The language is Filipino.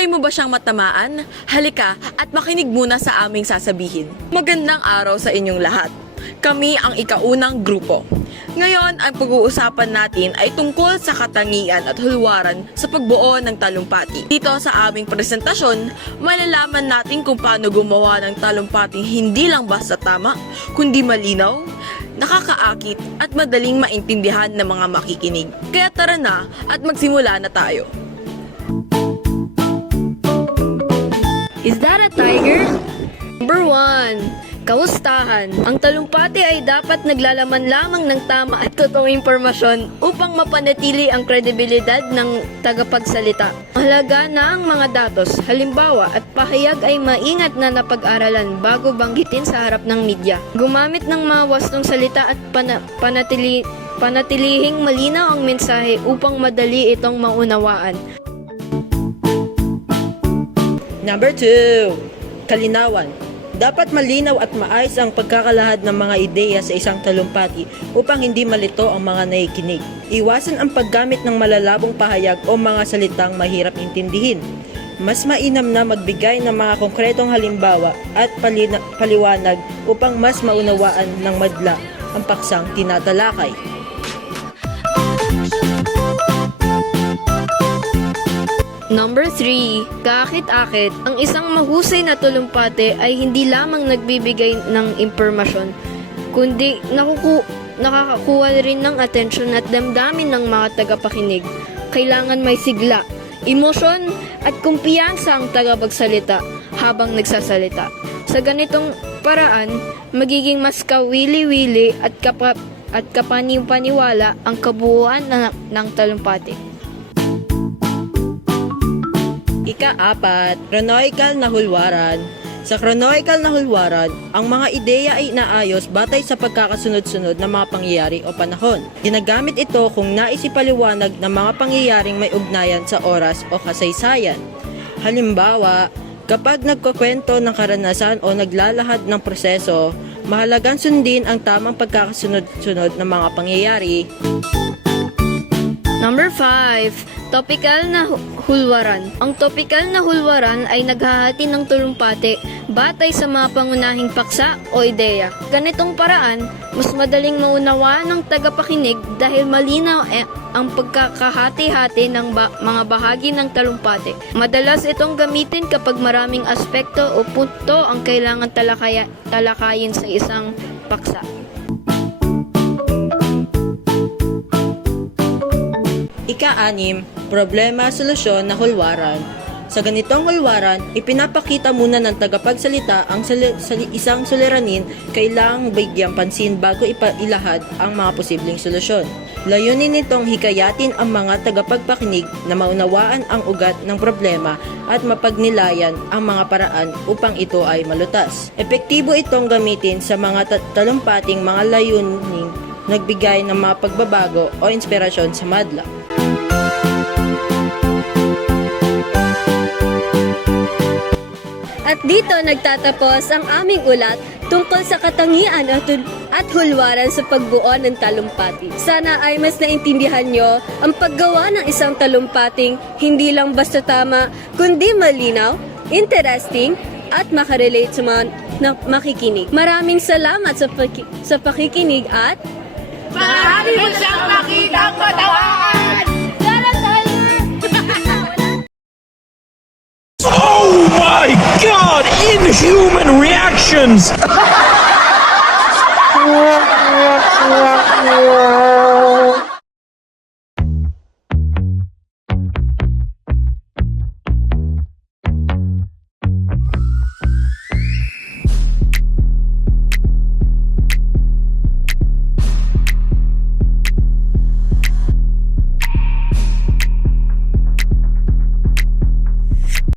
Hinihintay mo ba siyang matamaan? Halika at makinig muna sa aming sasabihin. Magandang araw sa inyong lahat. Kami ang ikaunang grupo. Ngayon, ang pag-uusapan natin ay tungkol sa katangian at hulwaran sa pagbuo ng talumpati. Dito sa aming presentasyon, malalaman natin kung paano gumawa ng talumpating hindi lang basta tama, kundi malinaw, nakakaakit at madaling maintindihan ng mga makikinig. Kaya tara na at magsimula na tayo. Is that a tiger? Number 1. Kamustahan? Ang talumpati ay dapat naglalaman lamang ng tama at totoong impormasyon upang mapanatili ang kredibilidad ng tagapagsalita. Mahalaga na ang mga datos, halimbawa at pahayag ay maingat na napag-aralan bago banggitin sa harap ng media. Gumamit ng mga wastong salita at panatilihing malinaw ang mensahe upang madali itong maunawaan. Number 2. Kalinawan. Dapat malinaw at maayos ang pagkakalahad ng mga ideya sa isang talumpati upang hindi malito ang mga nakikinig. Iwasan ang paggamit ng malalabong pahayag o mga salitang mahirap intindihin. Mas mainam na magbigay ng mga konkretong halimbawa at paliwanag upang mas maunawaan ng madla ang paksang tinatalakay. Number 3. Kaakit-akit. Ang isang mahusay na talumpati ay hindi lamang nagbibigay ng impormasyon, kundi nakakakuha rin ng atensyon at damdamin ng mga tagapakinig. Kailangan may sigla, emosyon at kumpiyansa ang tagapagsalita habang nagsasalita. Sa ganitong paraan, magiging mas kawili-wili at kapani-paniwala ang kabuuan ng talumpati. Ika-4, chronological na hulwaran. Sa chronological na hulwaran, ang mga ideya ay inaayos batay sa pagkakasunod-sunod ng mga pangyayari o panahon. Ginagamit ito kung nais ipaliwanag ng mga pangyayaring may ugnayan sa oras o kasaysayan. Halimbawa, kapag nagkukwento ng karanasan o naglalahad ng proseso, mahalagang sundin ang tamang pagkakasunod-sunod ng mga pangyayari. Number 5. Topical na hulwaran. Ang topical na hulwaran ay naghahati ng talumpati batay sa mga pangunahing paksa o ideya. Ganitong paraan, mas madaling maunawaan ng tagapakinig dahil malinaw ang pagkakahati-hati ng mga bahagi ng talumpati. Madalas itong gamitin kapag maraming aspekto o punto ang kailangan talakayin sa isang paksa. Ika-6, problema, solusyon na hulwaran. Sa ganitong hulwaran, ipinapakita muna ng tagapagsalita ang isang suliranin kailangang bigyang pansin bago ilahad ang mga posibleng solusyon. Layunin nitong hikayatin ang mga tagapagpakinig na maunawaan ang ugat ng problema at mapagnilayan ang mga paraan upang ito ay malutas. Epektibo itong gamitin sa mga talumpating mga layuning nagbigay ng mga pagbabago o inspirasyon sa madla. At dito nagtatapos ang aming ulat tungkol sa katangian at hulwaran sa pagbuo ng talumpati. Sana ay mas naintindihan nyo ang paggawa ng isang talumpating hindi lang basta tama, kundi malinaw, interesting, at makarelate sa mga makikinig. Maraming salamat sa pakikinig at Marami mo siyang makitang katawan! Oh my God! Inhuman reactions!